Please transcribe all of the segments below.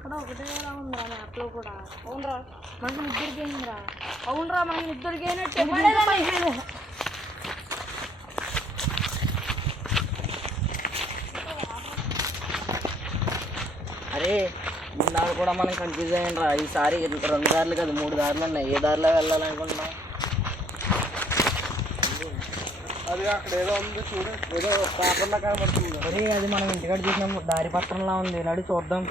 అక్కడ ఒకటే ఎలా ఉందిరా మ్యాప్లో కూడా. అవునరా మనకి ముగ్గురికి అయిందిరా. అవునరా మనకి ముగ్గురికి అయినట్టు. అరే ఈనాడు కూడా మనం కన్ఫ్యూజ్ అయ్యండి రా. ఈసారి 2 దారులు కదా 3 దారులు ఉన్నాయి. ఏ దారిలో వెళ్ళాలనుకుంటున్నాం? అది అక్కడ ఏదో ఉంది చూడు, ఏదో పేపర్లో కనబడుతుంది. అరే అది మనం ఇంటికాడ చూసినాం దారి పత్రంలా ఉంది. నడు చూద్దాం.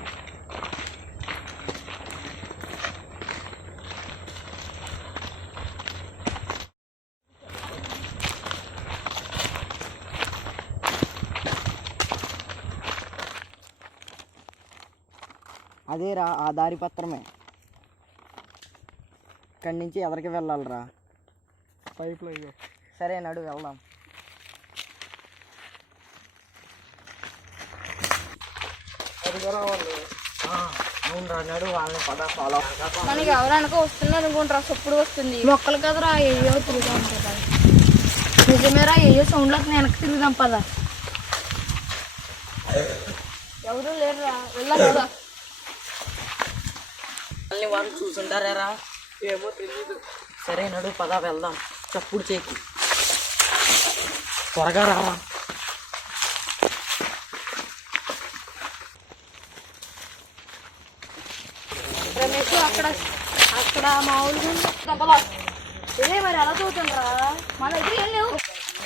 అదేరా ఆ దారి పత్రమే. ఇక్కడి నుంచి ఎవరికి వెళ్ళాలిరా? పైప్లో అయ్యో. సరే నడు వెళ్దాం. అవునరా నడు వాళ్ళని పద ఫాలో. మనకి ఎవరనుకో వస్తున్నారు అనుకుంటారా, చప్పుడు వస్తుంది. మొక్కలు కదరా ఏయో తిరుగుతూ ఉంటుంది. నిజమేరా ఏయో సౌండ్ వస్తుంది. వెనక్కి తిరుగుదాం పదా. ఎవరు లేరురా, వెళ్ళాలి కదా. వాళ్ళని వాళ్ళు చూసుంటారా? ఏమో తెలియదు. సరే నడు పద వెళ్దాం. చప్పుడు చేకి త్వరగా రావా. రమేష్ అక్కడ అక్కడ మామూలుగా ఇదే మరి ఎలా చదువుతుండ్రా? మన దగ్గర ఏం లేవు.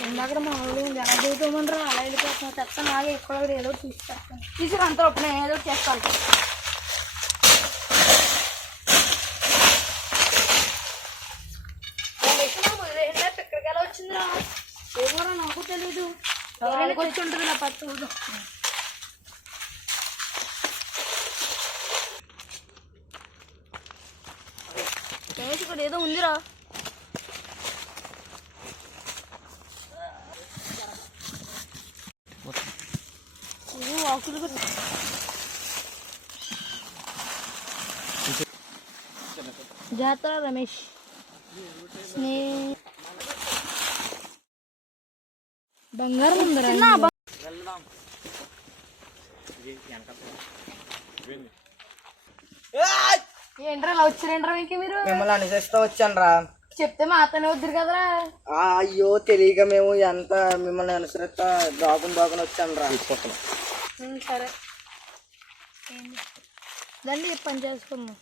ఇందాక మామూలుగా ఉంది ఎలా చదువుతామనరా? అలా వెళ్ళిపోతున్నా చెప్తాను. నాగే ఎక్కడ ఏదో తీసుకొస్తాను. తీసుకురా అంతా ఒప్పుడు నేను ఏదో చేస్తాను. ఇక్కడికి ఎలా వచ్చిందిరా? ఏమోరా నాకు తెలీదు. ఎవరైనా వచ్చి ఉంటుంది నా పచ్చి చూద్దాం. ఇక్కడ ఏదో ఉందిరా. ఆకులు జాతర రమేష్ బంగారం ఉందరా. ఏంట్రా ఇలా వచ్చారేంట్రా మీకు? మీరు మిమ్మల్ని అనుసరిస్తూ వచ్చాను రా. చెప్తే మాతనే వద్దురు కదరా. అయ్యో తెలియక మేము ఎంత మిమ్మల్ని అనుసరిస్తా దాకుని వచ్చాను రా. సరే దండి పని చేసుకున్నాం.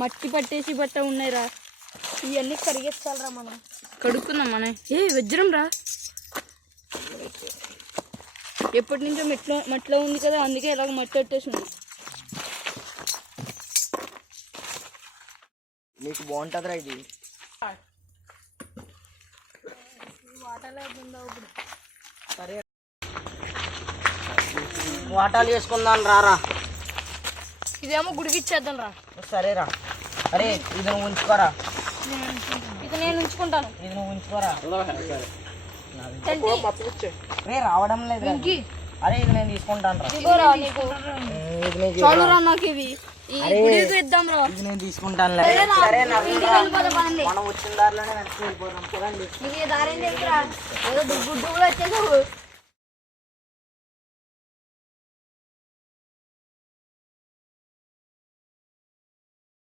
మట్టి పట్టేసి బట్ట ఉన్నాయిరా. ఇవన్నీ కడిగేస్తారా మనం. కడుక్కుందాం మనం. వజ్రం రా. ఎప్పటి నుంచో మట్టిలో ఉంది కదా, అందుకే ఇలాగ మట్టి పట్టేసి ఉంది. నీకు బాగుంటుందిరా ఇది. సరే వాటాలు వేసుకుందాం రారా. ఇదేమో గుడికి ఇచ్చేద్దాం రా. సరేరా. అరే ఇది నువ్వు ఉంచుకోరా. ఇది నేను ఉంచుకుంటాను. ఇది నువ్వు ఉంచుకోరా. పప్పుకొచ్చే రావడం లేదు. అరే ఇది నేను తీసుకుంటాను రా. చాలురా నాకు ఇవి. ఇద్దాం రా. ఇది నేను తీసుకుంటాను. మనం వచ్చిన దారిలోనే వెళ్ళిపోదాం. చూడండి దారి ఏదో గుడ్డు కూడా వచ్చేసావు.